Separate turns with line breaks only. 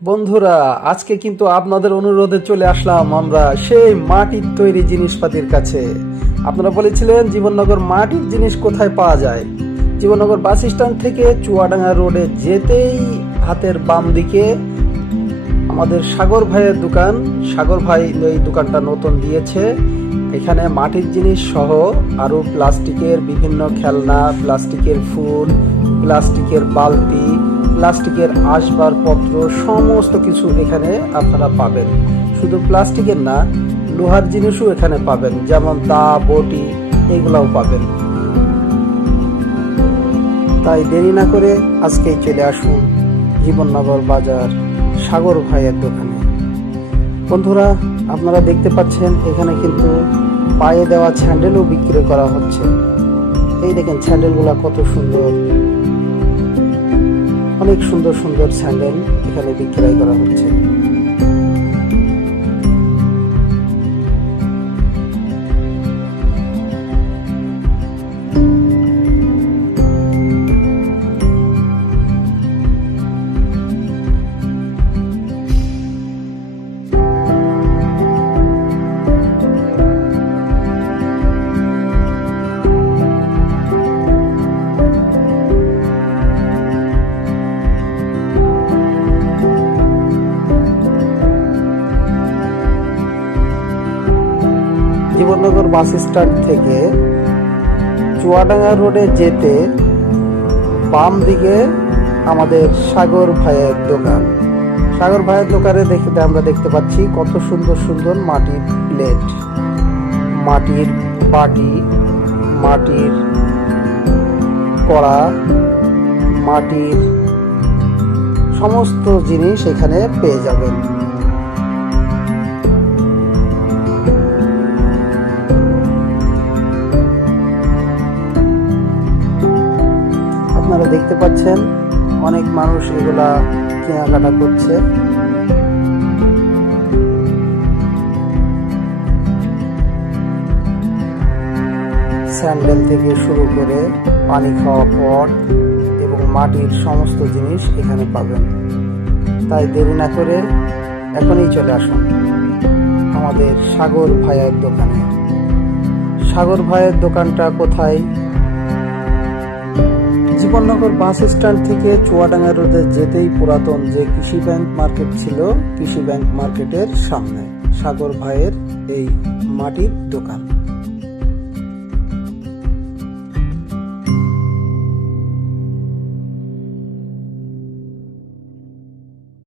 বন্ধুরা, আজকে কিন্তু আপনাদের অনুরোধে চলে আসলাম আমরা সেই মাটির তৈরি জিনিসপাতির কাছে। আপনারা বলেছিলেন জীবননগর মাটির জিনিস কোথায় পাওয়া যায়? জীবননগর বাস স্ট্যান্ড থেকে চুয়াডাঙ্গা রোডে যেতেই হাতের বাম দিকে আমাদের সাগর ভাইয়ের দোকান। সাগর ভাই এই দোকানটা নতুন দিয়েছে। এখানে মাটির জিনিস সহ আরও প্লাস্টিকের বিভিন্ন খেলনা, প্লাস্টিকের ফুল, প্লাস্টিকের বালতি প্লাস্টিকের আসবাবপত্র, সমস্ত কিছু এখানে আপনারা পাবেন। শুধু প্লাস্টিকের না, লোহার জিনিসও এখানে পাবেন, যেমন দা বটি, এগুলাও পাবেন। তাই দেরি না করে আজকেই চলে আসুন জীবননগর বাজার সাগর ভাইয়ের দোকানে। বন্ধুরা, আপনারা দেখতে পাচ্ছেন, এখানে কিন্তু পায়ে দেওয়া স্যান্ডেলও বিক্রি করা হচ্ছে। এই দেখেন স্যান্ডেলগুলো কত সুন্দর। অনেক সুন্দর সুন্দর স্যান্ডেল এখানে বিক্রয় করা হচ্ছে। জীবননগর বাস স্ট্যান্ড থেকে চুয়াডাঙ্গা রোডে যেতে বাম দিকে আমাদের সাগর ভাইয়ের দোকান। সাগর ভাইয়ের দোকানে দেখতে আমরা দেখতে পাচ্ছি কত সুন্দর সুন্দর মাটির প্লেট। মাটির বাটি, মাটির কড়া, মাটির সমস্ত জিনিস এখানে পেয়ে যাবেন। দেখতে পাচ্ছেন, অনেক মানুষ এগুলা কেনাকাটা করছে। স্যান্ডেল থেকে শুরু করে পানি খাওয়া পট এবং মাটির সমস্ত জিনিস এখানে পাবেন। তাই দেরি না করে এখনই চলে আসুন আমাদের সাগর ভাইয়ের দোকানে। সাগর ভাইয়ের দোকানটা কোথায়? জীবননগর বাস স্ট্যান্ড থেকে চুয়াডাঙ্গা রোডে যেতেই পুরাতন যে কৃষি ব্যাংক মার্কেট ছিল, কৃষি ব্যাংক মার্কেটের সামনে সাগর ভাইয়ের এই মাটির দোকান।